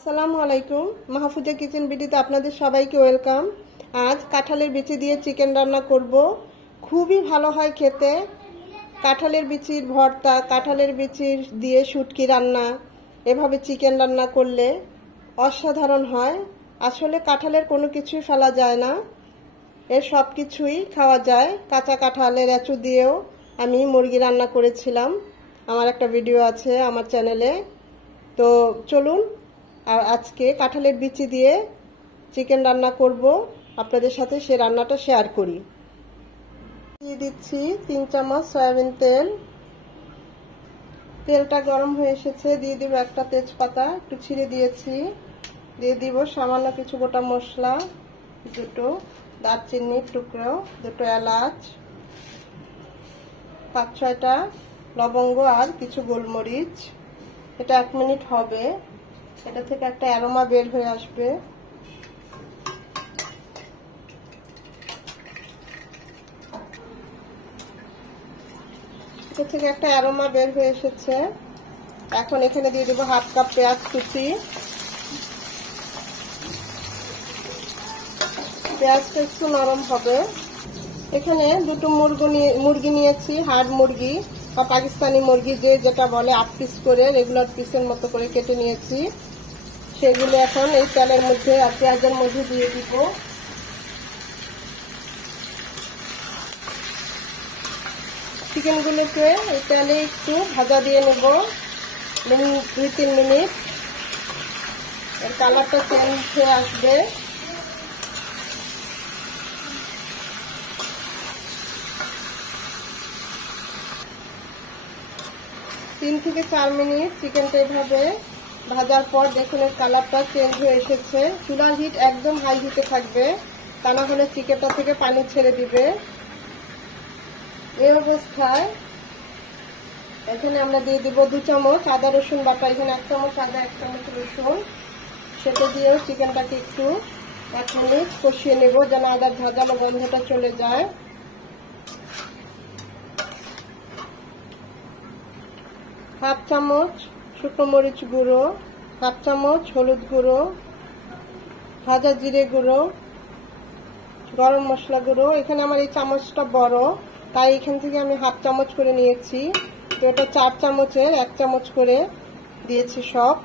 আসসালামু আলাইকুম। মাহফুজা কিচেন ভিডিওতে আপনাদের সবাইকে ওয়েলকাম। আজ কাঁঠালের বিচি দিয়ে চিকেন রান্না করব। খুবই ভালো হয় খেতে। কাঁঠালের বিচির ভর্তা, কাঁঠালের বিচির দিয়ে শুটকি রান্না, এভাবে চিকেন রান্না করলে অসাধারণ হয়। আসলে কাঁঠালের কোনো কিছুই ফেলা যায় না, এর সব কিছুই খাওয়া যায়। কাঁচা কাঁঠালের এঁচু দিয়েও আমি মুরগি রান্না করেছিলাম, আমার একটা ভিডিও আছে আমার চ্যানেলে। তো চলুন আর আজকে কাঁঠালের বিচি দিয়ে চিকেন রান্না করব, আপনাদের সাথে সে রান্নাটা শেয়ার করি। দিয়ে দিচ্ছি 3 চামচ সয়াবিন তেল। তেলটা গরম হয়ে এসেছে, দিয়ে দিব একটা তেজপাতা একটু ছিঁড়ে দিয়েছি। দিয়ে দিব সামান্য কিছু গোটা মশলা, দুটো দারচিনির টুকরো, দুটো এলাচ, 5-6টা লবঙ্গ আর কিছু গোলমরিচ। এটা 1 মিনিট হবে, এটা থেকে একটা অ্যারোমা বের হয়ে আসবে। এটা থেকে একটা অ্যারোমা বের হয়ে এসেছে। এখন এখানে দিয়ে দেবো 1/2 কাপ পেঁয়াজ কুচি। পেঁয়াজটা একটু নরম হবে। এখানে দুটো মুরগি নিয়েছি, হাড় মুরগি বা পাকিস্তানি মুরগি, যে যেটা বলে, 8 পিস করে রেগুলার পিসের মতো করে কেটে নিয়েছি। সেগুলো এখন এই তেলের মধ্যে আর পেঁয়াজের মধ্যে দিয়ে দিব। চিকেনগুলোকে এই তেলে একটু ভাজা দিয়ে নেব 2-3 মিনিট। এর কালারটা চেঞ্জ হয়ে আসবে। তিন থেকে 4 মিনিট চিকেনটা এভাবে ভাজার পর দেখুন এর কালারটা চেঞ্জ হয়ে এসেছে। চুলার হিট একদম হাই হিটে থাকবে, তা না হলে চিকেনটা থেকে পানি ছেড়ে দিবে। এই অবস্থায় এখানে আমরা দিয়ে দিব 2 চামচ আদা রসুন বাটা। এখানে 1 চামচ আদা, 1 চামচ রসুন, সেটা দিয়েও চিকেনটাকে একটু 1 মিনিট কষিয়ে নেব, যেন আদার ঝাঁঝালো গন্ধটা চলে যায়। হাফ চামচ শুকনো মরিচ গুঁড়ো, 1/2 চামচ হলুদ গুঁড়ো, ভাজা জিরে গুঁড়ো, গরম মশলা গুঁড়ো। এখানে আমার এই চামচটা বড়, তাই এখান থেকে আমি 1/2 চামচ করে নিয়েছি। তো এটা 4 চামচের 1 চামচ করে দিয়েছি সব।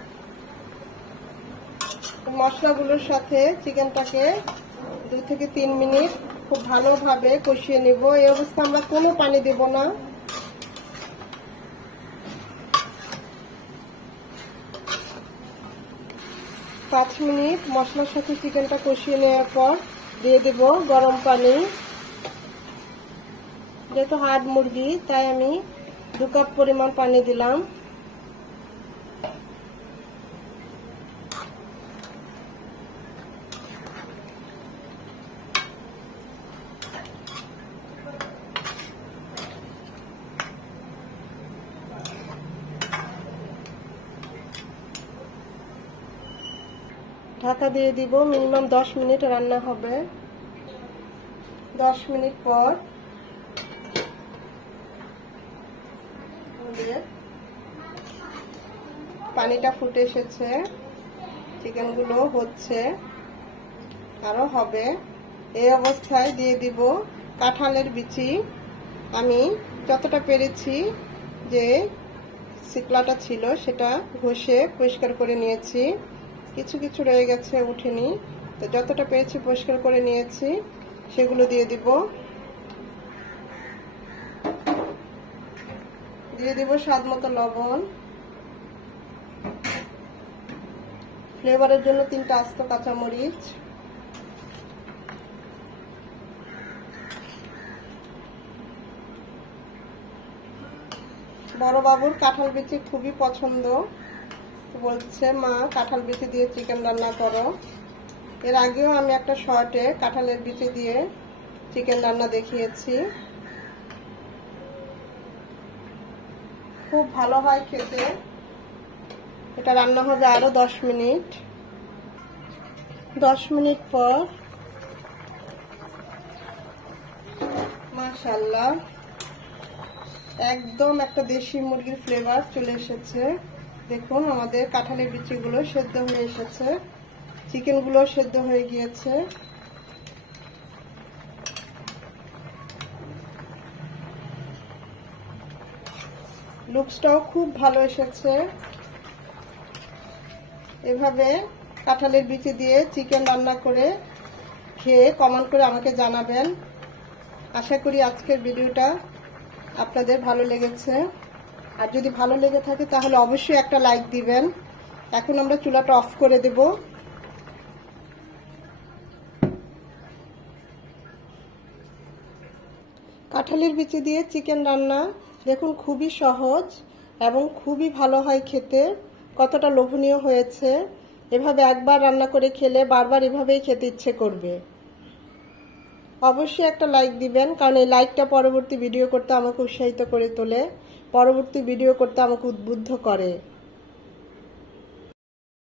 মশলাগুলোর সাথে চিকেনটাকে 2 থেকে 3 মিনিট খুব ভালোভাবে কষিয়ে নেব। এই অবস্থায় আমরা কোনো পানি দেব না। পাঁচ মিনিট মশলার সাথে চিকেনটা কষিয়ে নেওয়ার পর দিয়ে দেব গরম পানি। যেহেতু হাড় মুরগি, তাই আমি 2 কাপ পরিমাণ পানি দিলাম। ঢাকা দিয়ে দিব, মিনিমাম 10 মিনিট রান্না হবে। 10 মিনিট পর পানিটা ফুটে এসেছে, চিকেনগুলো হচ্ছে, আরো হবে। এই অবস্থায় দিয়ে দিব কাঁঠালের বিচি। আমি যতটা পেরেছি, যে শিকলাটা ছিল সেটা ঘষে পরিষ্কার করে নিয়েছি, কিছু কিছু রয়ে গেছে উঠেনি, তো যতটা পেরেছি পরিষ্কার করে নিয়েছি, সেগুলো দিয়ে দিব। দিয়ে দিব স্বাদ মতো লবণ, ফ্লেভারের জন্য 3টা আস্ত কাঁচামরিচ, বড় বাবুর কাঁঠাল বিচি খুবই পছন্দ, বলছে মা কাঁঠাল বিচি দিয়ে চিকেন রান্না করো। এর আগেও আমি একটা শর্টে কাঁঠালের বিচি দিয়ে চিকেন রান্না দেখিয়েছি, খুব ভালো হয় খেতে। এটা রান্না হবে আরো 10 মিনিট। 10 মিনিট পর মাশাআল্লাহ একদম একটা দেশি মুরগির ফ্লেভার চলে এসেছে। দেখুন আমাদের কাঁঠালের বিচিগুলো সেদ্ধ হয়ে এসেছে, চিকেনগুলো সেদ্ধ হয়ে গিয়েছে। লুকসটাও খুব ভালো এসেছে। এভাবে কাঁঠালের বিচি দিয়ে চিকেন রান্না করে খেয়ে কমেন্ট করে আমাকে জানাবেন। আশা করি আজকের ভিডিওটা আপনাদের ভালো লেগেছে। আর যদি ভালো লেগে থাকে তাহলে অবশ্যই একটা লাইক দিবেন। এখন আমরা চুলাটা অফ করে দেব। কাঁঠালের বিচি দিয়ে চিকেন রান্না দেখুন খুবই সহজ এবং খুবই ভালো হয় খেতে, কতটা লোভনীয় হয়েছে। এভাবে একবার রান্না করে খেলে বারবার এভাবেই খেতে ইচ্ছে করবে। অবশ্যই একটা লাইক দিবেন, কারণ এই লাইকটা পরবর্তী ভিডিও করতে আমাকে উৎসাহিত করে তোলে, পরবর্তী ভিডিও করতে আমাকে উদ্বুদ্ধ করে।